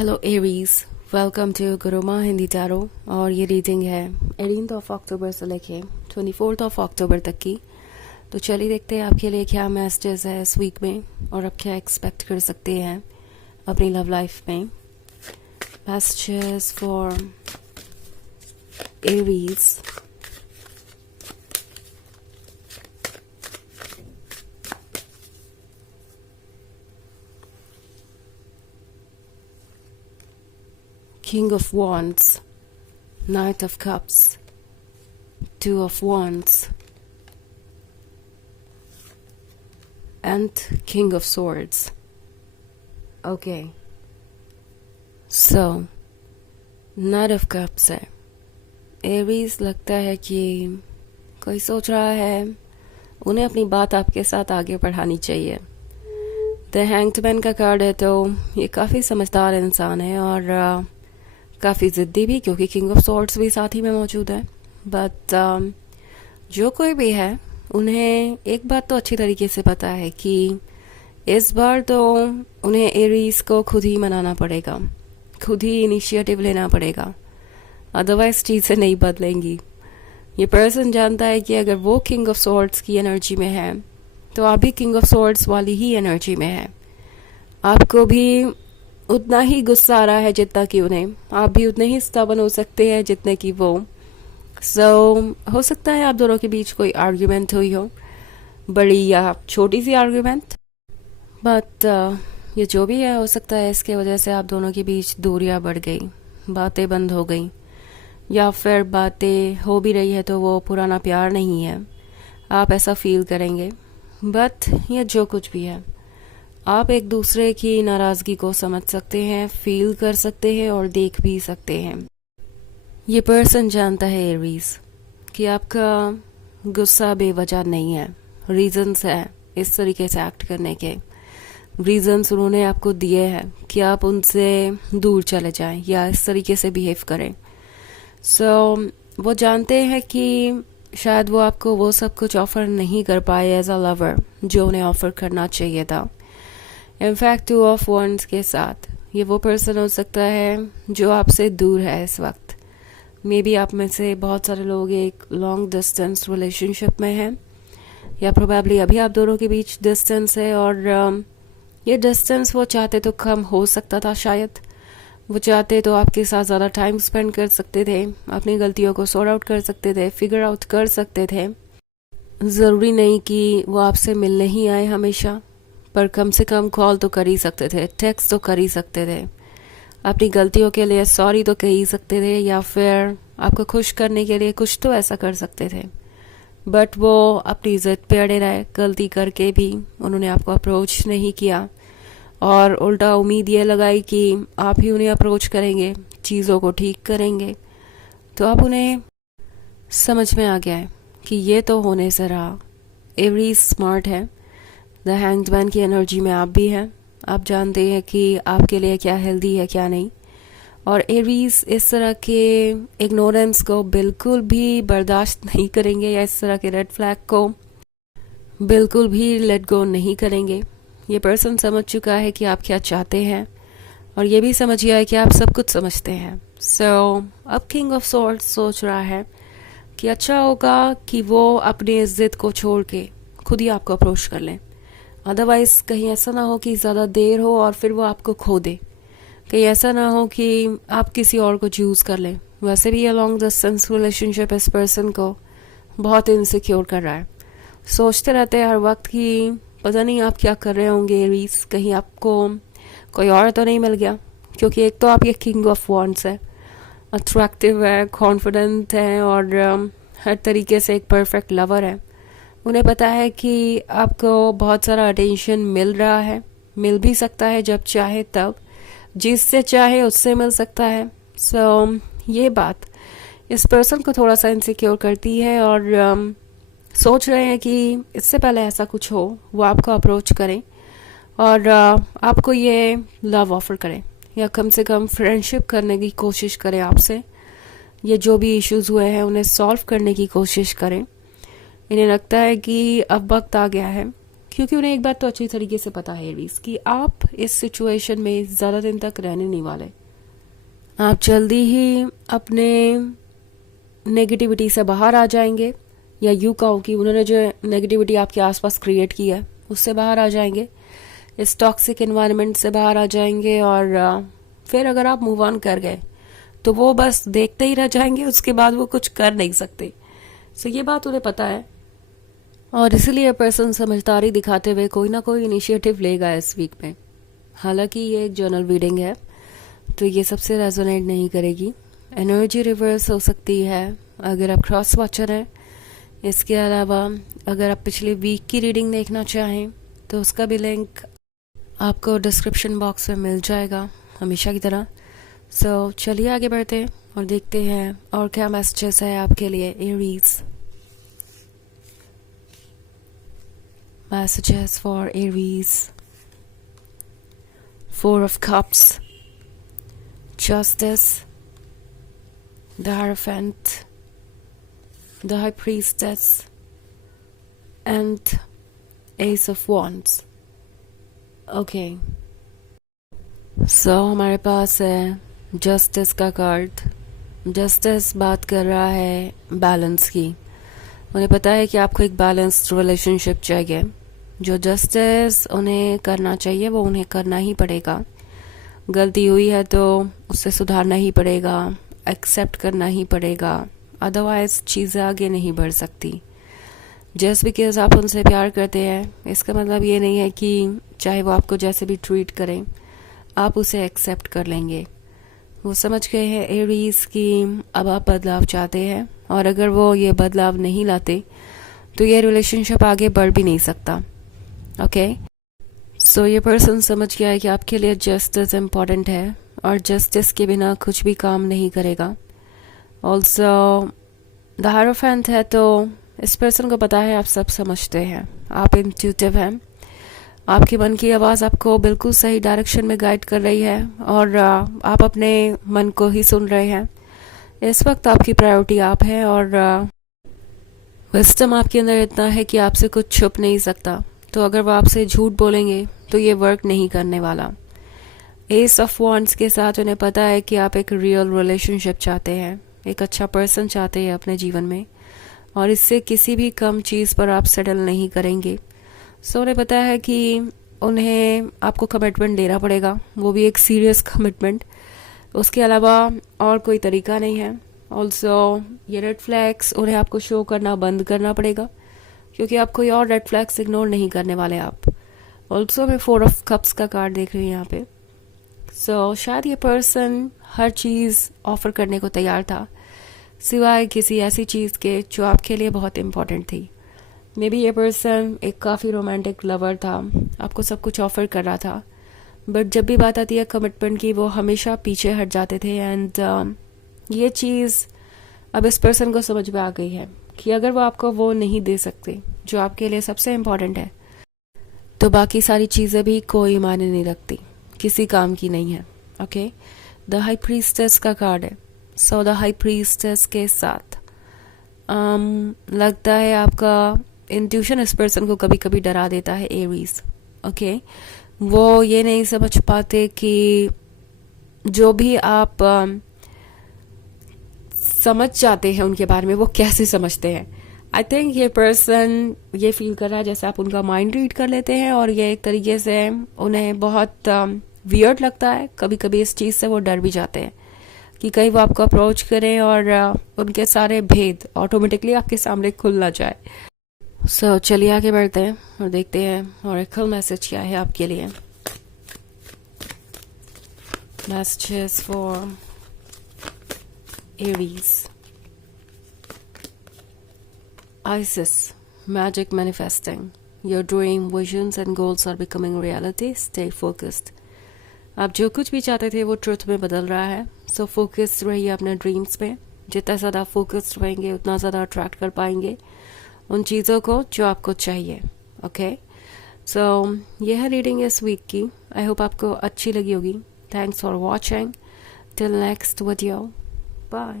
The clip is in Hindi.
Hello Aries, welcome to Guruma Hindi tarot. और ये रीडिंग है 18 अक्टूबर से लेके 24 अक्टूबर तक की। तो चलिए देखते हैं आपके लिए क्या मैसेजेस है इस वीक में और आप क्या एक्सपेक्ट कर सकते हैं अपनी लव लाइफ में। Messages for Aries. King of Wands, Knight of Cups, Two of Wands, and King of Swords. Okay. So, Knight of Cups है। एरीज लगता है कि कोई सोच रहा है उन्हें अपनी बात आपके साथ आगे बढ़ानी चाहिए। द हैंग्ड मैन का कार्ड है, तो ये काफ़ी समझदार इंसान है और काफ़ी ज़िद्दी भी, क्योंकि किंग ऑफ सॉर्ड्स भी साथ ही में मौजूद है। बट जो कोई भी है उन्हें एक बात तो अच्छी तरीके से पता है कि इस बार तो उन्हें एरीज को खुद ही मनाना पड़ेगा, खुद ही इनिशिएटिव लेना पड़ेगा, अदरवाइज चीज़ें नहीं बदलेंगी। ये पर्सन जानता है कि अगर वो किंग ऑफ सॉर्ड्स की एनर्जी में है तो आप भी किंग ऑफ सॉर्ड्स वाली ही एनर्जी में है। आपको भी उतना ही गुस्सा आ रहा है जितना कि उन्हें, आप भी उतने ही स्टबर्न हो सकते हैं जितने कि वो। हो सकता है आप दोनों के बीच कोई आर्ग्यूमेंट हुई हो, बड़ी या छोटी सी आर्ग्यूमेंट। बट ये जो भी है, हो सकता है इसके वजह से आप दोनों के बीच दूरियां बढ़ गई, बातें बंद हो गई, या फिर बातें हो भी रही है तो वो पुराना प्यार नहीं है, आप ऐसा फील करेंगे। बट ये जो कुछ भी है, आप एक दूसरे की नाराज़गी को समझ सकते हैं, फील कर सकते हैं और देख भी सकते हैं। ये पर्सन जानता है एरीज कि आपका गुस्सा बेवजह नहीं है, रीजंस है इस तरीके से एक्ट करने के। रीजंस उन्होंने आपको दिए हैं कि आप उनसे दूर चले जाएं या इस तरीके से बिहेव करें। वो जानते हैं कि शायद वो आपको वो सब कुछ ऑफर नहीं कर पाए एज अ लवर जो उन्हें ऑफर करना चाहिए था। इनफैक्ट टू ऑफ वंड्स के साथ ये वो पर्सन हो सकता है जो आपसे दूर है इस वक्त। मे बी आप में से बहुत सारे लोग एक लॉन्ग डिस्टेंस रिलेशनशिप में हैं, या प्रोबेबली अभी आप दोनों के बीच डिस्टेंस है और ये डिस्टेंस वो चाहते तो कम हो सकता था। शायद वो चाहते तो आपके साथ ज़्यादा टाइम स्पेंड कर सकते थे, अपनी गलतियों को सॉर्ट आउट कर सकते थे, फिगर आउट कर सकते थे। ज़रूरी नहीं कि वो आपसे मिलने ही आए हमेशा, पर कम से कम कॉल तो कर ही सकते थे, टेक्स्ट तो कर ही सकते थे, अपनी गलतियों के लिए सॉरी तो कह ही सकते थे, या फिर आपको खुश करने के लिए कुछ तो ऐसा कर सकते थे। बट वो अपनी ज़िद पे अड़े रहे, गलती करके भी उन्होंने आपको अप्रोच नहीं किया और उल्टा उम्मीद ये लगाई कि आप ही उन्हें अप्रोच करेंगे, चीज़ों को ठीक करेंगे। तो अब उन्हें समझ में आ गया है कि ये तो होने से रहा। एवरी स्मार्ट है, द हैंग्ड मैन की एनर्जी में आप भी हैं, आप जानते हैं कि आपके लिए क्या हेल्दी है क्या नहीं। और एरीज इस तरह के इग्नोरेंस को बिल्कुल भी बर्दाश्त नहीं करेंगे, या इस तरह के रेड फ्लैग को बिल्कुल भी लेट गो नहीं करेंगे। ये पर्सन समझ चुका है कि आप क्या चाहते हैं और ये भी समझ गया है कि आप सब कुछ समझते हैं। अब किंग ऑफ सॉर्ड्स सोच रहा है कि अच्छा होगा कि वो अपनी इज्जत को छोड़ के खुद ही आपको अप्रोच कर लें। अदरवाइज कहीं ऐसा ना हो कि ज़्यादा देर हो और फिर वो आपको खो दे, कहीं ऐसा ना हो कि आप किसी और को चूज़ कर लें। वैसे भी ये लॉन्ग डिस्टेंस रिलेशनशिप इस पर्सन को बहुत इनसिक्योर कर रहा है। सोचते रहते हैं हर वक्त कि पता नहीं आप क्या कर रहे होंगे एरीज, कहीं आपको कोई और तो नहीं मिल गया। क्योंकि एक तो आप ये किंग ऑफ वॉन्ड्स है, अट्रैक्टिव है, कॉन्फिडेंट है और हर तरीके से एक परफेक्ट लवर है। उन्हें पता है कि आपको बहुत सारा अटेंशन मिल रहा है, मिल भी सकता है जब चाहे तब, जिससे चाहे उससे मिल सकता है। ये बात इस पर्सन को थोड़ा सा इनसिक्योर करती है और सोच रहे हैं कि इससे पहले ऐसा कुछ हो वो आपको अप्रोच करें और आपको ये लव ऑफर करें, या कम से कम फ्रेंडशिप करने की कोशिश करें आपसे। ये जो भी इश्यूज़ हुए हैं उन्हें सॉल्व करने की कोशिश करें। इन्हें लगता है कि अब वक्त आ गया है क्योंकि उन्हें एक बात तो अच्छी तरीके से पता है एरीज कि आप इस सिचुएशन में ज़्यादा दिन तक रहने नहीं वाले। आप जल्दी ही अपने नेगेटिविटी से बाहर आ जाएंगे, या यूँ कहो कि उन्होंने जो नेगेटिविटी आपके आसपास क्रिएट की है उससे बाहर आ जाएंगे, इस टॉक्सिक एनवायरनमेंट से बाहर आ जाएंगे। और फिर अगर आप मूव ऑन कर गए तो वो बस देखते ही रह जाएंगे, उसके बाद वो कुछ कर नहीं सकते। सो ये बात उन्हें पता है, और इसलिए पर्सन समझदारी दिखाते हुए कोई ना कोई इनिशिएटिव लेगा इस वीक में। हालांकि ये एक जर्नल रीडिंग है तो ये सबसे रेजोनेट नहीं करेगी। एनर्जी रिवर्स हो सकती है अगर आप क्रॉस वॉचर हैं। इसके अलावा अगर आप पिछले वीक की रीडिंग देखना चाहें तो उसका भी लिंक आपको डिस्क्रिप्शन बॉक्स में मिल जाएगा हमेशा की तरह। सो चलिए आगे बढ़ते हैं और देखते हैं और क्या मैसेजेस है आपके लिए Aries. Messages for Aries. 4 of Cups, Justice, the Hierophant, the High Priestess, and Ace of Wands. Okay. So हमारे पास है जस्टिस का कार्ड। जस्टिस बात कर रहा है बैलेंस की। उन्हें पता है कि आपको एक बैलेंस्ड रिलेशनशिप चाहिए। जो जस्टिस उन्हें करना चाहिए वो उन्हें करना ही पड़ेगा। गलती हुई है तो उससे सुधारना ही पड़ेगा, एक्सेप्ट करना ही पड़ेगा, अदरवाइज चीज़ें आगे नहीं बढ़ सकती। जस्ट बिकॉज आप उनसे प्यार करते हैं इसका मतलब ये नहीं है कि चाहे वो आपको जैसे भी ट्रीट करें आप उसे एक्सेप्ट कर लेंगे। वो समझ गए हैं एरीज कि अब आप बदलाव चाहते हैं, और अगर वो ये बदलाव नहीं लाते तो ये रिलेशनशिप आगे बढ़ भी नहीं सकता। ओके, सो ये पर्सन समझ गया है कि आपके लिए जस्टिस इम्पॉर्टेंट है और जस्टिस के बिना कुछ भी काम नहीं करेगा। ऑल्सो द हायरोफेंट है तो इस पर्सन को पता है आप सब समझते हैं, आप इंट्यूटिव हैं, आपके मन की आवाज़ आपको बिल्कुल सही डायरेक्शन में गाइड कर रही है और आप अपने मन को ही सुन रहे हैं। इस वक्त आपकी प्रायोरिटी आप है और विस्डम आपके अंदर इतना है कि आपसे कुछ छुप नहीं सकता। तो अगर वो आपसे झूठ बोलेंगे तो ये वर्क नहीं करने वाला। एस ऑफ वॉन्ड्स के साथ उन्हें पता है कि आप एक रियल रिलेशनशिप चाहते हैं, एक अच्छा पर्सन चाहते हैं अपने जीवन में, और इससे किसी भी कम चीज़ पर आप सेटल नहीं करेंगे। सो उन्हें पता है कि उन्हें आपको कमिटमेंट देना पड़ेगा, वो भी एक सीरियस कमिटमेंट। उसके अलावा और कोई तरीका नहीं है। ऑल्सो ये रेड फ्लैग्स उन्हें आपको शो करना बंद करना पड़ेगा, क्योंकि आप कोई और रेड फ्लैग्स इग्नोर नहीं करने वाले आप। ऑल्सो मैं 4 of Cups का कार्ड देख रही हूँ यहाँ पे। सो शायद ये पर्सन हर चीज़ ऑफर करने को तैयार था सिवाय किसी ऐसी चीज़ के जो आपके लिए बहुत इम्पोर्टेंट थी। मे बी ये पर्सन एक काफ़ी रोमांटिक लवर था, आपको सब कुछ ऑफर कर रहा था, बट जब भी बात आती है कमिटमेंट की वो हमेशा पीछे हट जाते थे। एंड ये चीज़ अब इस पर्सन को समझ में आ गई है कि अगर वो आपको वो नहीं दे सकते जो आपके लिए सबसे इम्पोर्टेंट है तो बाकी सारी चीज़ें भी कोई मायने नहीं रखती, किसी काम की नहीं है। ओके, द हाई प्रीस्टेस का कार्ड है। सो द हाई प्रीस्टेस के साथ लगता है आपका इंट्यूशन इस पर्सन को कभी कभी डरा देता है एरीज। ओके, वो ये नहीं समझ पाते कि जो भी आप समझ जाते हैं उनके बारे में वो कैसे समझते हैं। आई थिंक ये पर्सन ये फील कर रहा है जैसे आप उनका माइंड रीड कर लेते हैं, और ये एक तरीके से उन्हें बहुत वियर्ड लगता है। कभी कभी इस चीज़ से वो डर भी जाते हैं कि कहीं वो आपको अप्रोच करें और उनके सारे भेद ऑटोमेटिकली आपके सामने खुल ना जाए। सो चलिए आगे बढ़ते हैं और देखते हैं ऑरेकल मैसेज क्या है आपके लिए। Messages for Aries. Isis, magic manifesting. Your dream, visions and goals are becoming reality. Stay focused. आप जो कुछ भी चाहते थे वो ट्रुथ में बदल रहा है। सो फोकस रहिए अपने ड्रीम्स पे। जितना ज़्यादा फोकस्ड रहेंगे उतना ज़्यादा अट्रैक्ट कर पाएंगे उन चीज़ों को जो आपको चाहिए। ओके, सो यह है रीडिंग इस वीक की। आई होप आपको अच्छी लगी होगी। Thanks for watching. Till next video, bye.